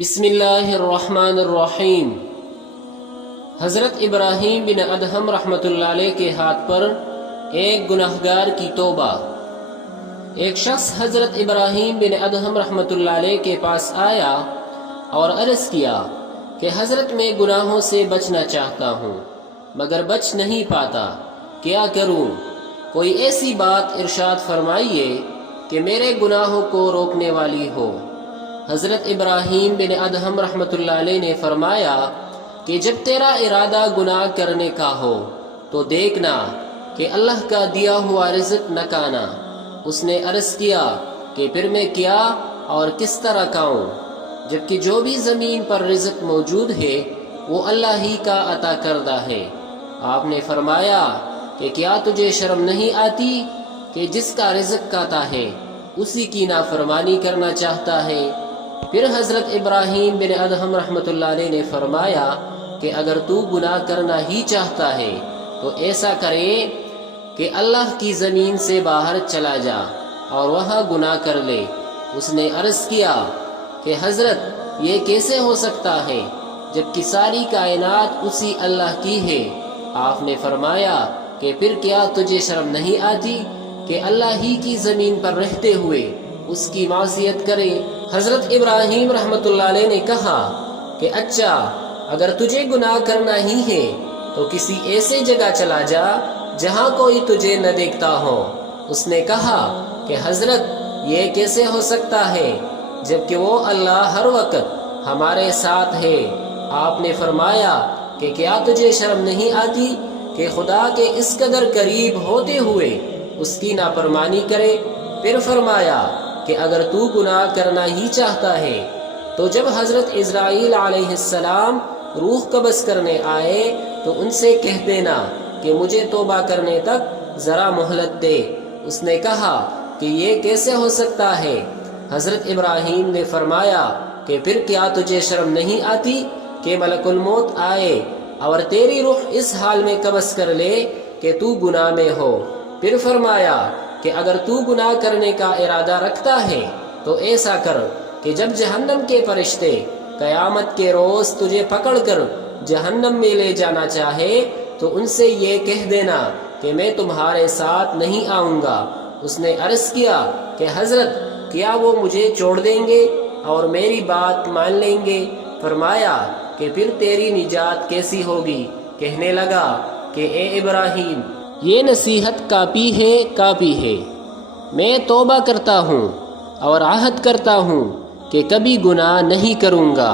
بسم اللہ الرحمن الرحیم۔ حضرت ابراہیم بن ادہم رحمۃ اللہ علیہ کے ہاتھ پر ایک گناہگار کی توبہ۔ ایک شخص حضرت ابراہیم بن ادہم رحمۃ اللہ علیہ کے پاس آیا اور عرض کیا کہ حضرت میں گناہوں سے بچنا چاہتا ہوں مگر بچ نہیں پاتا، کیا کروں؟ کوئی ایسی بات ارشاد فرمائیے کہ میرے گناہوں کو روکنے والی ہو۔ حضرت ابراہیم بن ادہم رحمۃ اللہ علیہ نے فرمایا کہ جب تیرا ارادہ گناہ کرنے کا ہو تو دیکھنا کہ اللہ کا دیا ہوا رزق نہ کھانا۔ اس نے عرض کیا کہ پھر میں کیا اور کس طرح کھاؤں، جبکہ جو بھی زمین پر رزق موجود ہے وہ اللہ ہی کا عطا کردہ ہے۔ آپ نے فرمایا کہ کیا تجھے شرم نہیں آتی کہ جس کا رزق کھاتا ہے اسی کی نافرمانی کرنا چاہتا ہے؟ پھر حضرت ابراہیم بن ادہم رحمۃ اللہ علیہ نے فرمایا کہ اگر تو گناہ کرنا ہی چاہتا ہے تو ایسا کرے کہ اللہ کی زمین سے باہر چلا جا اور وہاں گناہ کر لے۔ اس نے عرض کیا کہ حضرت یہ کیسے ہو سکتا ہے جبکہ ساری کائنات اسی اللہ کی ہے؟ آپ نے فرمایا کہ پھر کیا تجھے شرم نہیں آتی کہ اللہ ہی کی زمین پر رہتے ہوئے اس کی معصیت کرے؟ حضرت ابراہیم رحمۃ اللہ علیہ نے کہا کہ اچھا، اگر تجھے گناہ کرنا ہی ہے تو کسی ایسے جگہ چلا جا جہاں کوئی تجھے نہ دیکھتا ہو۔ اس نے کہا کہ حضرت یہ کیسے ہو سکتا ہے جبکہ وہ اللہ ہر وقت ہمارے ساتھ ہے؟ آپ نے فرمایا کہ کیا تجھے شرم نہیں آتی کہ خدا کے اس قدر قریب ہوتے ہوئے اس کی نافرمانی کرے؟ پھر فرمایا کہ اگر تو گناہ کرنا ہی چاہتا ہے تو جب حضرت اسرائیل علیہ السلام روح قبض کرنے آئے تو ان سے کہہ دینا کہ مجھے توبہ کرنے تک ذرا مہلت دے۔ اس نے کہا کہ یہ کیسے ہو سکتا ہے؟ حضرت ابراہیم نے فرمایا کہ پھر کیا تجھے شرم نہیں آتی کہ ملک الموت آئے اور تیری روح اس حال میں قبض کر لے کہ تو گناہ میں ہو؟ پھر فرمایا کہ اگر تو گناہ کرنے کا ارادہ رکھتا ہے تو ایسا کر کہ جب جہنم کے فرشتے قیامت کے روز تجھے پکڑ کر جہنم میں لے جانا چاہے تو ان سے یہ کہہ دینا کہ میں تمہارے ساتھ نہیں آؤں گا۔ اس نے عرض کیا کہ حضرت کیا وہ مجھے چھوڑ دیں گے اور میری بات مان لیں گے؟ فرمایا کہ پھر تیری نجات کیسی ہوگی؟ کہنے لگا کہ اے ابراہیم، یہ نصیحت کافی ہے، میں توبہ کرتا ہوں اور عہد کرتا ہوں کہ کبھی گناہ نہیں کروں گا۔